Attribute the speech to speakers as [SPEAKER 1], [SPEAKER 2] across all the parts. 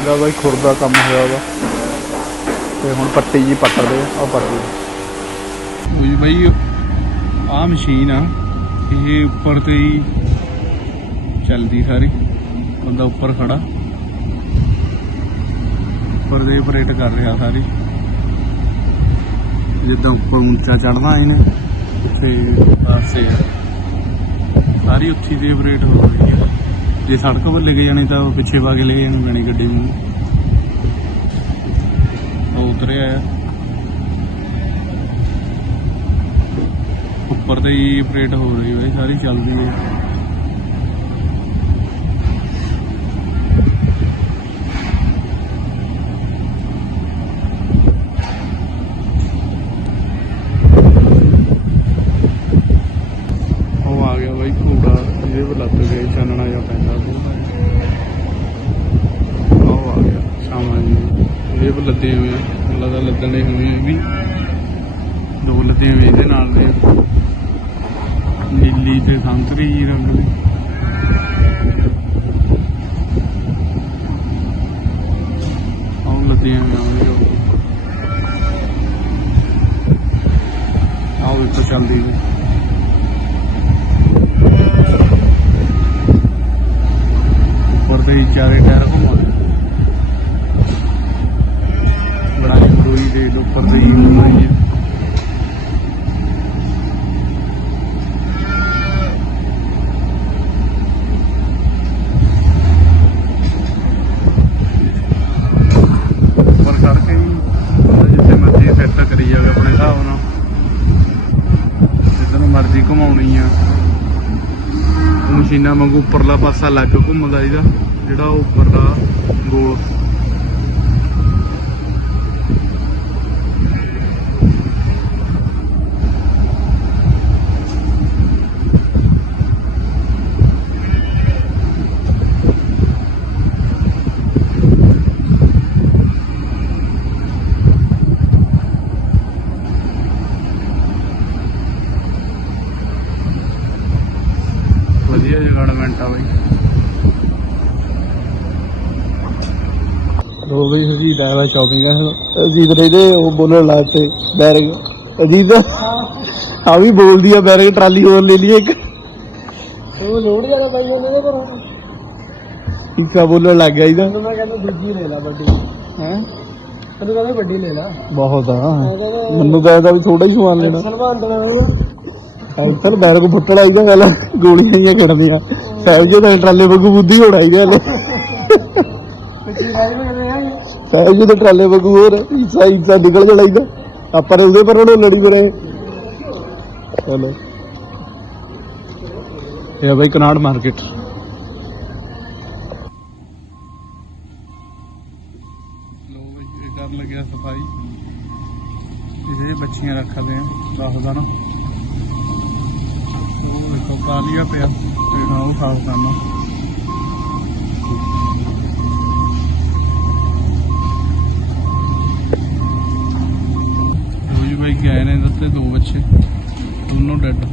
[SPEAKER 1] ਇਹਦਾ ਬਾਈ ਖੁਰਦਾ ਕੰਮ ਹੋਇਆ ਵਾ। ਤੇ ਹੁਣ ਪੱਟੀ ਜੀ ਪੱਟਦੇ ਆ ਪੱਟੀ ਜੀ ਬਾਈ ਆ ਮਸ਼ੀਨ ਆ, ਇਹ ਉੱਪਰ ਤੇ ਹੀ ਚੱਲਦੀ ਸਾਰੀ। ਬੰਦਾ ਉੱਪਰ ਖੜਾ। ਉੱਪਰ ਦੇ ਆਪਰੇਟ ਕਰ ਰਿਹਾ ਸਾਰੀ। ਜਿੱਦਾਂ ਉੱਪਰ ਉੱਚਾ ਚੜਨਾ ਇਹਨੇ ਪਿੱਛੇ ਪਾਸੇ ਸਾਰੀ ਉੱਥੀ ਦੀ ਆਪਰੇਟ ਹੋ ਰਹੀ ਹੈ ਜੇ ਸੜਕ 'ਤੇ ਲੈ ਕੇ ਜਾਣੀ ਤਾਂ ਉਹ ਪਿੱਛੇ ਪਾ ਕੇ ਲੈ ਕੇ ਜਾਣੀ ਪੈਣੀ ਗੱਡੀ ਨੂੰ। ਉਹ ਉਤਰਿਆ ਆ। ਉੱਪਰ ਤੇ ਹੀ ਆਪਰੇਟ ਹੋ ਰਹੀ ਹੈ, ਸਾਰੀ ਚੱਲਦੀ ਹੈ ਉਹ ਆ ਗਿਆ ਬਾਈ ਘੋੜਾ ਜਿਹਦੇ ਪਰ ਲੱਦ ਕੇ ਚਾਨਣਾ ਜਾਂ ਪੈਂਦਾ ਸੀ ਉਹ ਆ ਗਿਆ ਸਾਮਾਂ ਜੀ ਇਹਦੇ ਲੱਦੇ ਹੋਏ ਆ। ਲੱਦਾ ਲੱਦਣੇ ਹੋਏ ਵੀ। ਦੋ ਲੱਦੇ ਹੋਏ ਇਹਦੇ ਨਾਲ ਦੇ। ਨੀਲੀ ਤੇ ਸੰਤਰੀ ਜੀ ਰੰਗ ਦੇ ਉਹ ਲੱਦੇ ਹੋਏ ਆ ਆਹ ਵੀ ਤਾਂ ਚੱਲਦੀ ਹੈ ਉੱਪਰ ਤੇ ਹੀ ਚਾਰੇ ਟਾਇਰ ਘੁੰਮਾ ਬੜਾ ਹੀ ਦੇ ਉੱਪਰ ਤੇ ਹੀ ਘੁੰਮ ਰਹੀ ਹੈ ਉੱਪਰ ਕਰਕੇ ਹੀ ਬੰਦਾ ਜਿੱਥੇ ਮਰਜ਼ੀ ਸੈੱਟ ਕਰੀ ਜਾਵੇ ਆਪਣੇ ਹਿਸਾਬ ਨਾਲ ਜਿੱਦਾਂ ਨੂੰ ਮਰਜ਼ੀ ਘੁਮਾਉਣੀ ਆ ਉਹ ਵਾਂਗੂ ਉੱਪਰਲਾ ਪਾਸਾ ਲੱਗ ਘੁੰਮਦਾ ਇਹਦਾ ਜਿਹੜਾ ਉਹ ਉੱਪਰਲਾ ਗੋਲ। ਵਧੀਆ ਜਗਾੜਮੈਂਟ ਆ ਬਈ। ਲੋ ਬਈ ਹਜੀਤ ਆਇਆ ਵਾ ਸ਼ਾਪਿੰਗ ਕਰਨ। ਅਜੀਤ ਨੇ ਇਹਦੇ ਉਹ ਬੋਲਣ ਲੱਗ ਤੇ ਬੈਰਿੰਗ। ਅਜੀਤ ਆ ਵੀ ਬੋਲਦੀ ਆ ਬੈਰਿੰਗ ਟਰਾਲੀ ਹੋਰ ਲੈ ਲਈ ਇੱਕ।
[SPEAKER 2] ਉਹ ਲੋਡ ਜ਼ਿਆਦਾ ਪਾਈ ਉਹਨੇ ਦੇ ਘਰੋਂ।
[SPEAKER 1] ਇੱਕਾ ਬੋਲਣ ਲੱਗ ਗਿਆ ਇਹਦਾ।
[SPEAKER 2] ਮੈਂ ਕਹਿੰਦਾ ਦੂਜੀ ਲੈ ਲੈ ਵੱਡੀ।
[SPEAKER 1] ਹੈ?
[SPEAKER 2] ਤੈਨੂੰ ਕਹਿੰਦਾ ਵੱਡੀ ਲੈ ਲੈ।
[SPEAKER 1] ਬਹੁਤ ਆ। ਮੈਨੂੰ ਕਹਿੰਦਾ ਵੀ ਥੋੜਾ ਹੀ ਸਮਾਨ ਲੈਣਾ।
[SPEAKER 2] ਸਲਮਾਨ ਦਾ ਉਹਦਾ।
[SPEAKER 1] ਐਕਸਲ ਬੈਰ ਕੋ ਫੁੱਟੜ ਆਈਦਾ ਗੱਲ। ਗੋਲੀਆਂ ਹੀ ਖੜਦੀਆਂ ਸਾਹਿਬ ਜੀ ਦਾ ਟਰਾਲੇ ਵਾਂਗੂ ਬੁੱਧੀ ਹੋਣਾ ਹੀ
[SPEAKER 2] ਯਾਰ
[SPEAKER 1] ਸਾਹਿਬ ਜੀ ਦੇ ਟਰਾਲੇ ਵਾਂਗੂ ਹੋਰ ਈਸਾ ਈਸਾ ਨਿਕਲ ਜਲਾਈਦਾ ਆਪਾਂ ਨੇ ਉਹਦੇ ਪਰ ਉਹਨੂੰ ਲੜੀ ਬਰੇ ਚਲੋ ਇਹ ਆ ਬਾਈ ਕਨਾੜ ਮਾਰਕੀਟ। ਲੋ ਬਈ ਇਹ ਕਰਨ ਲੱਗਿਆ ਸਫ਼ਾਈ। ਇਹਦੇ ਬੱਚੀਆਂ ਰੱਖਦੇ ਆ ਦੱਸਦਾ ਨਾ ਉਹ ਦੇਖੋ, ਕਾਲੀਆ ਪਿਆ ਤੇ ਨਾ ਉਹ ਸਾਫ਼ ਕਰਨਾ। ਰੋਜੀ ਬਾਈ ਗਏ ਨੇ ਦਿੱਤੇ ਦੋ ਬੱਚੇ, ਦੋਨੋਂ ਡੈਡ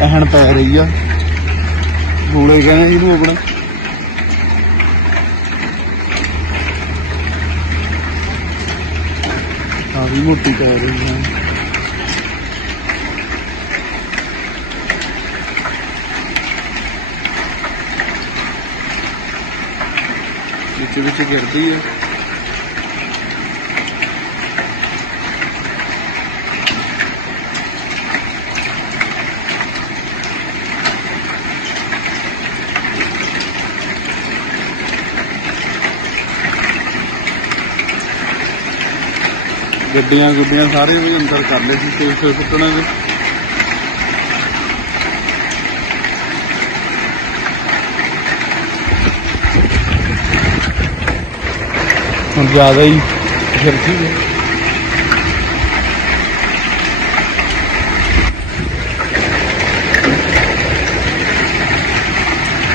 [SPEAKER 1] ਪਹਿਣ ਪੈ ਰਹੀ ਆ। ਗੋਲੇ ਕਹਿੰਦੇ ਇਹਨੂੰ ਆਪਣਾ। ਤਾਂ ਵੀ ਮੋਟੀ ਪੈ ਰਹੀ ਆ। ਵਿੱਚ ਵਿੱਚ ਗਿਰਦੀ ਆ। ਗੱਡੀਆਂ ਗੁੱਡੀਆਂ ਸਾਰੇ ਵੀ ਅੰਦਰ ਕਰ ਲਏ ਸੀ ਤੇਲ ਸੇ ਸੁੱਟਣੇ ਦੇ ਹੁਣ ਜ਼ਿਆਦਾ ਹੀ ਫਿਰਦੀ ਹੈ?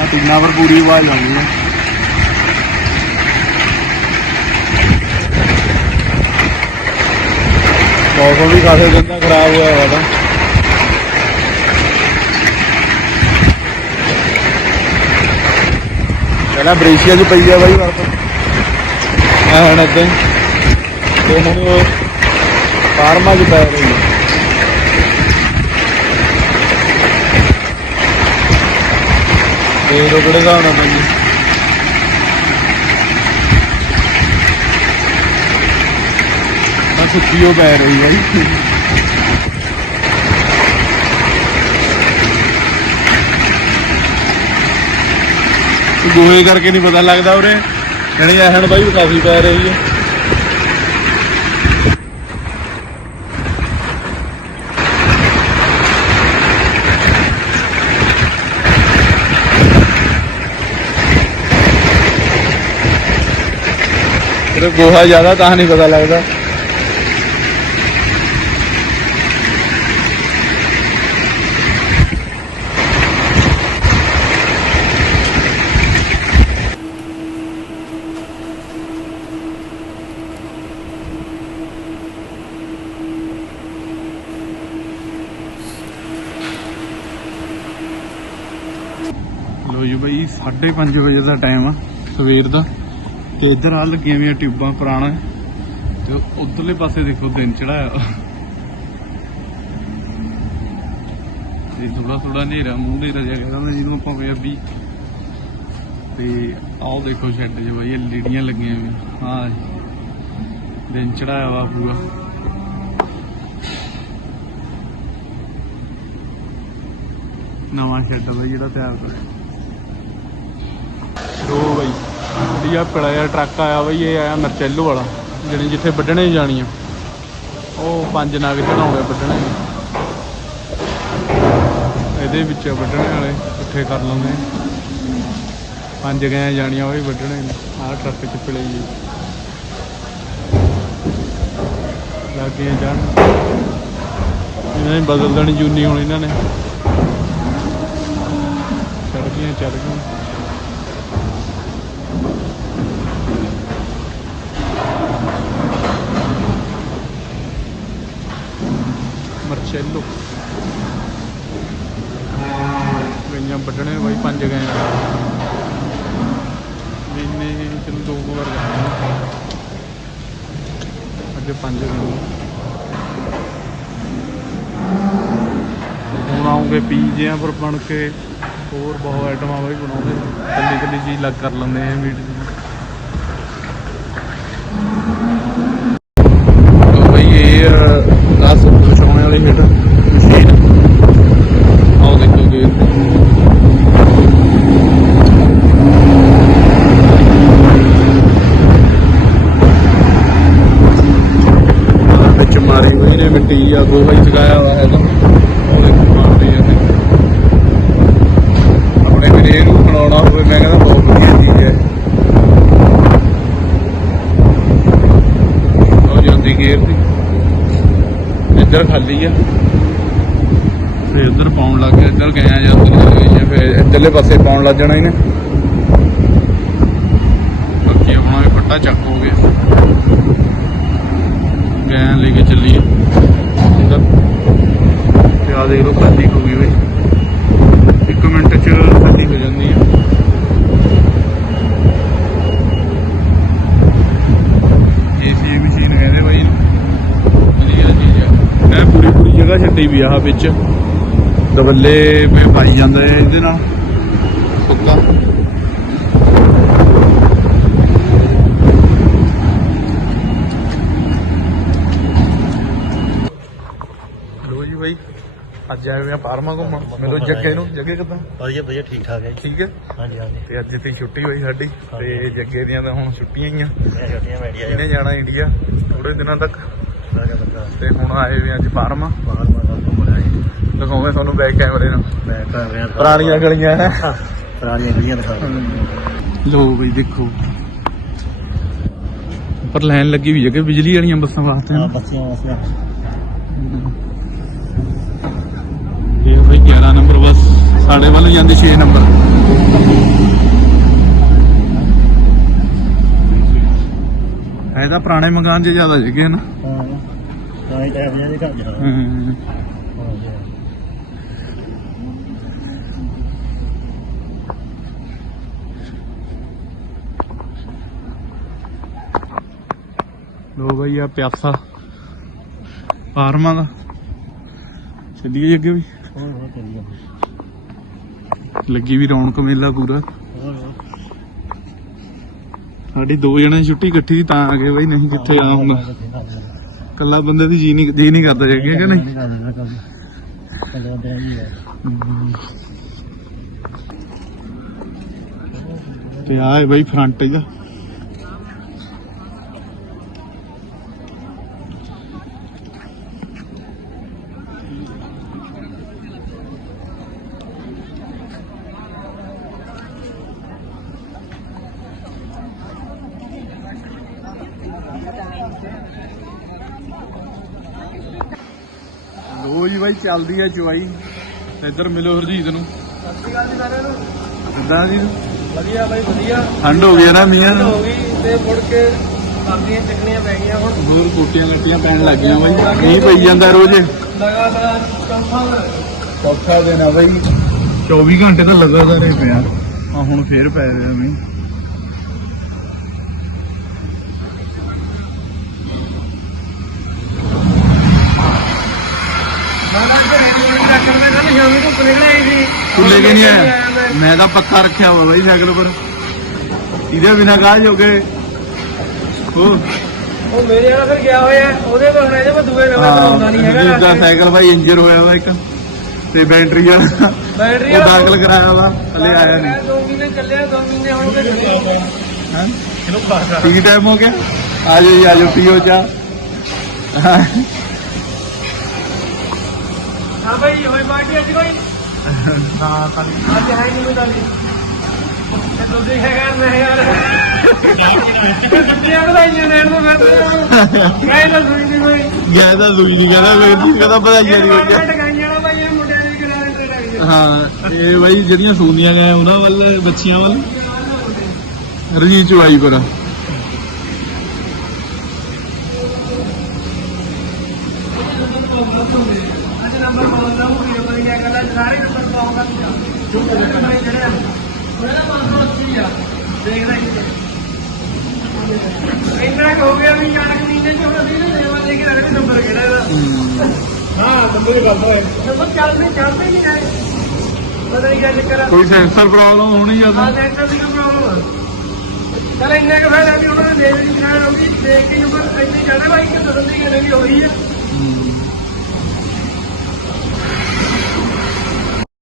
[SPEAKER 1] ਆ ਟੀਨਾ ਪਰ ਪੂਰੀ ਆਵਾਜ਼ ਆਉਂਦੀ ਹੈ। ਮੌਸਮ ਵੀ ਕਾਫੀ ਦਿਨ ਦਾ ਖਰਾਬ ਹੋਇਆ ਹੋਇਆ ਤਾਂ। ਪਹਿਲਾਂ ਬ੍ਰੇਸ਼ੀਆ 'ਚ ਪਈ ਆ ਬਾਈ ਵਰਤ। ਆ ਹੁਣ ਏਦਾਂ ਤੇ ਹੁਣ ਉਹ ਫਾਰਮਾ 'ਚ ਪੈ ਰਹੀ ਹੈ ਦੇ ਦੋ ਕਿਹੜੇ ਹਿਸਾਬ ਨਾਲ ਪੈਂਦੀ? ਸੁੱਕੀ ਉਹ ਪੈ ਰਹੀ ਬਾਈ ਗੋਹੇ ਕਰਕੇ ਨਹੀਂ ਪਤਾ ਲੱਗਦਾ ਉਰੇ। ਜਣੀ ਐਹਣ ਬਾਈ ਕਾਫੀ ਪੈ ਰਹੀ ਹੈ। ਗੋਹਾ ਜ਼ਿਆਦਾ ਤਾਂ ਨਹੀਂ ਪਤਾ ਲੱਗਦਾ ਲੋ ਜੀ ਬਈ 5:30 ਵਜੇ ਦਾ ਟਾਈਮ ਆ, ਸਵੇਰ ਦਾ। ਤੇ ਇੱਧਰ ਆ ਲੱਗੀਆਂ ਵੀਆਂ ਟਿਊਬਾਂ ਪੁਰਾਣਾ। ਤੇ ਉਧਰਲੇ ਪਾਸੇ ਦੇਖੋ, ਦਿਨ ਚੜਾਇਆ ਇਹ ਥੋੜਾ ਥੋੜਾ ਹਨੇਰਾ, ਮੂੰਹ ਹਨੇਰਾ ਜਿਹਾ ਕਹਿੰਦਾ ਜਿਹਨੂੰ ਆਪਾਂ ਪੰਜਾਬੀ ਤੇ ਆਹ ਦੇਖੋ ਸ਼ੈੱਡ 'ਚ ਬਈ ਐਲਈਡੀਆਂ ਲੱਗੀਆਂ ਵੀ ਹਾਂ ਦਿਨ ਚੜਾਇਆ ਵਾ ਪੂਰਾ। ਨਵਾਂ ਸ਼ੈੱਡ ਆ ਜਿਹੜਾ ਤਿਆਰ ਕਰਿਆ ਦੋ ਬਈ ਵਧੀਆ ਪਿੜਾ ਜਿਹਾ ਟਰੱਕ ਆਇਆ ਬਈ, ਇਹ ਆਇਆ ਮਰਚੈਲੋ ਵਾਲਾ, ਜਿਹੜੀ ਜਿੱਥੇ ਵੱਢਣੇ ਜਾਣੀਆਂ ਉਹ ਪੰਜ ਨਗ ਚੜਾਉਂਦੇ ਵੱਢਣੇ ਇਹਦੇ ਵਿੱਚ ਵੱਢਣੇ ਵਾਲੇ ਇਕੱਠੇ ਕਰ ਲੈਂਦੇ ਪੰਜ ਗਏ ਜਾਣੀਆਂ, ਉਹ ਵੀ ਵੱਢਣੇ ਨੇ। ਆਹ ਟਰੱਕ ਚ ਪਲੇ ਜੀ। ਲੱਗੇ ਜਾਣ। ਇਹਨਾਂ ਨੇ ਬਦਲ ਦੇਣੀ ਜੂਨੀ ਹੁਣ ਇਹਨਾਂ ਨੇ। ਚੜ ਗਈਆਂ ਚੜ ਗਈਆਂ। ਮਰਚੈਲੋ ਗਈਆਂ ਵੱਢਣੇ ਬਾਈ ਪੰਜ ਗਏ ਮਹੀਨੇ ਚਲੋ ਦੋ ਵਾਰ ਗਏ ਅੱਜ ਪੰਜ ਗਏ ਹੁਣ ਆਉਂਗੇ ਪੀਜਿਆਂ ਪਰ ਬਣ ਕੇ ਹੋਰ ਬਹੁਤ ਆਈਟਮਾਂ ਬਾਈ ਬਣਾਉਂਦੇ ਕੱਲੀ ਕੱਲੀ ਚੀਜ਼ ਲੱਗ ਕਰ ਲੈਂਦੇ ਆ ਵੀਡੀਓ ਤੋ ਬਈ, ਇਹ ਵਾਲੀ ਹਿੱਟ ਮਸ਼ੀਨ ਆਓ ਦੇਖੋਗੇ ਆਹ ਵਿੱਚ ਮਾਰੀ ਹੋਈ ਨੇ ਮਿੱਟੀ ਆ, ਗੋਹਾ ਹੀ ਚਗਾਇਆ ਹੋਇਆ ਹੈ ਤਾਂ ਉਹ ਦੇਖੋ ਮਾਰਦੇ ਜਾਂਦੇ ਆਪਣੇ ਵੀਰੇ ਨੂੰ ਖਣਾਉਣਾ ਹੋਵੇ ਮੈਂ ਕਹਿੰਦਾ ਬਹੁਤ ਵਧੀਆ ਚੀਜ਼ ਹੈ ਉਹ ਜਾਂਦੀ ਗੇਰ ਦੀ ਇੱਧਰ ਖਾਲੀ ਆ। ਫਿਰ ਇੱਧਰ ਪਾਉਣ ਲੱਗ ਗਿਆ ਇੱਧਰ ਗਏ ਆ ਜਾਂ ਉੱਧਰ ਗਏ ਫਿਰ ਇੱਧਰਲੇ ਪਾਸੇ ਪਾਉਣ ਲੱਗ ਜਾਣਾ ਇਹਨੇ। ਬਾਕੀ ਆਪਣਾ ਇਹ ਫੱਟਾ ਚੱਕ ਹੋ ਗਿਆ। ਗਏ ਆ ਲੈ ਕੇ ਚੱਲੀਏ। ਇੱਧਰ ਤੇ ਆ ਦੇਖ ਲਓ ਖਾਲੀ ਹੋ ਗਈ ਬਈ ਇੱਕ ਮਿੰਟ ਚ ਖਾਲੀ ਹੋ ਜਾਂਦੀ ਆ ਏਸੀ ਮਸ਼ੀਨ ਕਹਿੰਦੇ ਬਾਈ ਇਹਨੂੰ ਵਧੀਆ ਚੀਜ਼ ਆ ਇਹ ਪੂਰੀ ਪੂਰੀ ਜਗ੍ਹਾ ਛੱਡੀ ਵੀ ਆ ਵਿੱਚ। ਦਬੱਲੇ ਪੇ ਪਾਈ ਜਾਂਦਾ ਇਹਦੇ ਨਾਲ। ਸੁੱਕਾ। ਅੱਜ ਆਏ ਹੋਏ ਆ ਫਾਰਮਾ ਘੁੰਮਣ। ਮੈਨੂੰ ਜੱਗੇ ਨੂੰ। ਜੱਗੇ ਕਿਦਾਂ?
[SPEAKER 2] ਵਧੀਆ ਵਧੀਆ ਠੀਕ ਠਾਕ ਹੈ
[SPEAKER 1] ਠੀਕ ਹੈ?
[SPEAKER 2] ਹਾਂਜੀ ਹਾਂਜੀ।
[SPEAKER 1] ਤੇ ਅੱਜ ਤੇ ਛੁੱਟੀ ਹੋਈ ਸਾਡੀ ਤੇ ਜੱਗੇ ਦੀਆਂ ਤਾਂ ਹੁਣ ਛੁੱਟੀਆਂ ਹੀ ਆ।
[SPEAKER 2] ਮੈਂ ਛੋਟੀਆਂ ਮੈਡੀਆ
[SPEAKER 1] ਇਹਨੇ ਜਾਣਾ ਇੰਡੀਆ? ਥੋੜੇ ਦਿਨਾਂ ਤੱਕ।
[SPEAKER 2] ਲੱਗਾ ਲੱਗਾ
[SPEAKER 1] ਤੇ ਹੁਣ ਆਏ ਹੋਏ ਅੱਜ ਫਾਰਮਾ
[SPEAKER 2] ਬਾਹਰ ਮਾਰ ਤੋਂ ਬੜਾ
[SPEAKER 1] ਦਿਖਾਉਂਦੇ ਤੁਹਾਨੂੰ ਬੈਕ ਕੈਮਰੇ ਨਾਲ
[SPEAKER 2] ਮੈਂ ਕਰ
[SPEAKER 1] ਪੁਰਾਣੀਆਂ ਗਲੀਆਂ ਹੈ।
[SPEAKER 2] ਪੁਰਾਣੀਆਂ ਗਲੀਆਂ ਦਿਖਾ
[SPEAKER 1] ਲੋ ਬਈ ਦੇਖੋ। ਪਰ ਲਾਈਨ ਲੱਗੀ ਵੀ ਹੈ ਕਿ ਬਿਜਲੀ ਵਾਲੀਆਂ ਬੱਸਾਂ ਵਾਸਤੇ
[SPEAKER 2] ਹਾਂ
[SPEAKER 1] ਨਾ।
[SPEAKER 2] ਵਾਸਤੇ
[SPEAKER 1] ਇਹ ਬਈ 11 ਨੰਬਰ ਬੱਸ, ਸਾਡੇ ਵੱਲ ਜਾਂਦੀ 6 ਨੰਬਰ। ਇਹ ਤਾਂ ਪੁਰਾਣੇ ਮਕਾਨ 'ਚ ਜ਼ਿਆਦਾ ਜਗ੍ਹਾ ਨਾ
[SPEAKER 2] ਹਾਂ। ਤਾਂ ਹੀ ਟਾਈਮ ਨਹੀਂ ਘਰ ਜਾ
[SPEAKER 1] ਹਮ। ਲੋ ਬਈ ਆ ਪਿਆਸਾ। ਫਾਰਮਾਂ ਦਾ। ਚੱਲੀਏ ਅੱਗੇ ਵੀ? ਲੱਗੀ ਵੀ ਰੌਣਕ ਮੇਲਾ ਪੂਰਾ। ਸਾਡੀ ਦੋ ਜਣੇ ਛੁੱਟੀ ਇਕੱਠੀ ਸੀ, ਤਾਂ ਆ ਗਏ ਬਈ ਨਹੀਂ ਕਿੱਥੇ ਆ ਹੁੰਦਾ ਕੱਲਾ ਬੰਦੇ ਦੀ ਜੀ ਨਹੀਂ ਜੀ ਨਹੀਂ ਕਰਦਾ ਜੱਗੇ ਕਿ ਨਹੀਂ?
[SPEAKER 2] ਤੇ ਹੀ
[SPEAKER 1] ਆ ਹੈ ਬਈ ਫਰੰਟ ਇਹਦਾ। ਲੋ ਜੀ ਬਾਈ ਚੱਲਦੀ ਆ ਚੁਆਈ ਇੱਧਰ ਮਿਲੋ ਹਰਜੀਤ ਨੂੰ। ਕਿੱਦਾਂ ਜੀ?
[SPEAKER 3] ਵਧੀਆ ਬਾਈ ਵਧੀਆ।
[SPEAKER 1] ਠੰਡ ਹੋ ਗਈ ਨਾ ਮੀਆਂ ਨੂੰ
[SPEAKER 3] ਹੋ ਗਈ ਤੇ ਮੁੜ ਕੇ ਕਰਦੀਆਂ ਚੱਕਣੀਆਂ ਪੈ ਗਈਆਂ ਹੁਣ।
[SPEAKER 1] ਹੋਰ ਕੋਟੀਆਂ ਲੱਟੀਆਂ ਪੈਣ ਲੱਗ ਗਈਆਂ ਬਾਈ। ਮੀਂਹ ਪਈ ਜਾਂਦਾ ਰੋਜ਼।
[SPEAKER 3] ਲਗਾਤਾਰ ਚੌਥਾ
[SPEAKER 1] ਦਿਨ। ਆ ਬਾਈ। 24 ਘੰਟੇ ਤਾਂ ਲਗਾਤਾਰ ਹੀ ਪਿਆ। ਆ ਹੁਣ ਫੇਰ ਪੈ ਰਿਹਾ ਮੀਂਹ
[SPEAKER 3] ਮੈਂ ਤਾਂ ਘਰੇ ਜੋੜੀ ਸ਼ਾਮੀ ਧੁੱਪ ਨਿਕਲ ਆਈ ਸੀ।
[SPEAKER 1] ਤੂੰ ਲੈ ਕੇ ਨਹੀਂ ਆਇਆ ਮੈਂ ਤਾਂ ਪੱਕਾ ਰੱਖਿਆ ਵਾ ਬਾਈ ਸਾਈਕਲ ਪਰ ਇਹਦੇ ਬਿਨਾ ਕਾਹ ਜੋਗੇ? ਉਹ
[SPEAKER 3] ਉਹ ਮੇਰੇ ਨਾਲ ਫਿਰ ਗਿਆ ਹੋਇਆ। ਉਹਦੇ ਕੋਲ ਹੁਣ ਇਹਦੇ ਕੋਲ ਦੂਏ ਨਵੇਂ ਬਣਾਉਂਦਾ ਨਹੀਂ ਹੈਗਾ।
[SPEAKER 1] ਦੂਜਾ ਸਾਈਕਲ ਬਾਈ ਇੰਜਰ ਹੋਇਆ ਵਾ ਇੱਕ। ਤੇ ਬੈਟਰੀ ਵਾਲਾ।
[SPEAKER 3] ਬੈਟਰੀ
[SPEAKER 1] ਉਹ ਦਾਖਲ ਕਰਾਇਆ ਵਾ। ਹਲੇ ਆਇਆ ਨਹੀਂ
[SPEAKER 3] ਦੋ ਮਹੀਨੇ ਚੱਲਿਆ ਦੋ ਮਹੀਨੇ ਹੁਣ ਉਹਦੇ ਚੱਲੇ
[SPEAKER 1] ਹਾਂ ਕੀ ਟਾਈਮ ਹੋ ਗਿਆ? ਆ ਜਾਓ ਜੀ ਆ ਜਾਓ ਪੀਓ ਚਾ
[SPEAKER 3] ਹਾਂ ਭਾਈ ਹੋਈ ਪਾਰਟੀ ਅੱਜ ਕੋਈ?
[SPEAKER 1] ਹਾਂ ਕੱਲ
[SPEAKER 3] ਅੱਜ ਹੈ ਨਹੀਂ ਕੋਈ ਦਾਲੀ ਤੇ ਤੁਸੀਂ ਹੈਗਾ ਨਹੀਂ ਯਾਰ। ਦੁਨੀਆ ਬਣਾਈਆਂ ਨੇ ਇਹਨੂੰ ਮੈਂ ਕਹੇ ਤਾਂ ਸੁਣੀ ਨਹੀਂ ਕੋਈ।
[SPEAKER 1] ਗਿਆ ਤਾਂ ਦੂਜੀ ਨਹੀਂ ਕਹਿੰਦਾ ਕੋਈ ਨਹੀਂ ਕਹਿੰਦਾ ਵਧਾਈਆਂ
[SPEAKER 3] ਟਕਾਈਆਂ ਭਾਈ ਇਹ ਮੁੰਡਿਆਂ ਦੀ ਕਿਨਾਰੇ ਤੇ ਲੱਗ ਜਾ
[SPEAKER 1] ਹਾਂ ਇਹ ਬਾਈ ਜਿਹੜੀਆਂ ਸੂਨੀਆਂ ਨੇ ਉਹਨਾਂ ਵੱਲ ਬੱਚੀਆਂ ਵੱਲ। ਰਜੀਤ ਚੁਆਈ ਪਰ।
[SPEAKER 3] ਸਾਰੇ ਨੰਬਰ ਪਾਉਂਗਾ ਜੋ ਨੰਬਰ ਜਿਹੜੇ ਮੇਰਾ ਮੰਨ 80 ਆ। ਦੇਖਦਾ ਕਿਤੇ ਇੰਨਾ ਕੁ ਹੋ ਗਿਆ ਵੀ ਯਾਰ ਮਹੀਨੇ ਚ ਅਸੀਂ ਨਾ ਦੇਵਾ ਦੇ ਕੇ ਰਹੇ ਨੰਬਰ ਕਿਹੜਾ ਇਹਦਾ। ਹਾਂ। ਨੰਬਰ ਹੀ ਬੰਦ ਹੋਏ। ਨੰਬਰ ਚੱਲਦੇ ਚੱਲਦੇ ਨਹੀਂ ਆਏ। ਪਤਾ ਨਹੀਂ ਕੀ ਚੱਕਰ ਆ
[SPEAKER 1] ਕੋਈ ਸੈਂਸਰ ਪ੍ਰੋਬਲਮ ਹੋਣੀ
[SPEAKER 3] ਆ
[SPEAKER 1] ਜ਼ਿਆਦਾ
[SPEAKER 3] ਨੈਟ ਦੀ ਪ੍ਰੋਬਲਮ ਆ। ਚਲ ਇੰਨਾ ਕੁ ਫਾਇਦਾ ਵੀ ਉਹਨਾਂ ਨੇ ਦੇ ਦਿੱਤੀ ਨਾ ਉਹਦੀ ਦੇਖ ਕੇ ਨੰਬਰ ਇੱਥੇ ਜਾਣਾ ਭਾਈ ਕਿ ਦਸਨ ਦੀ ਗੱਲ ਵੀ ਹੋਈ ਆ।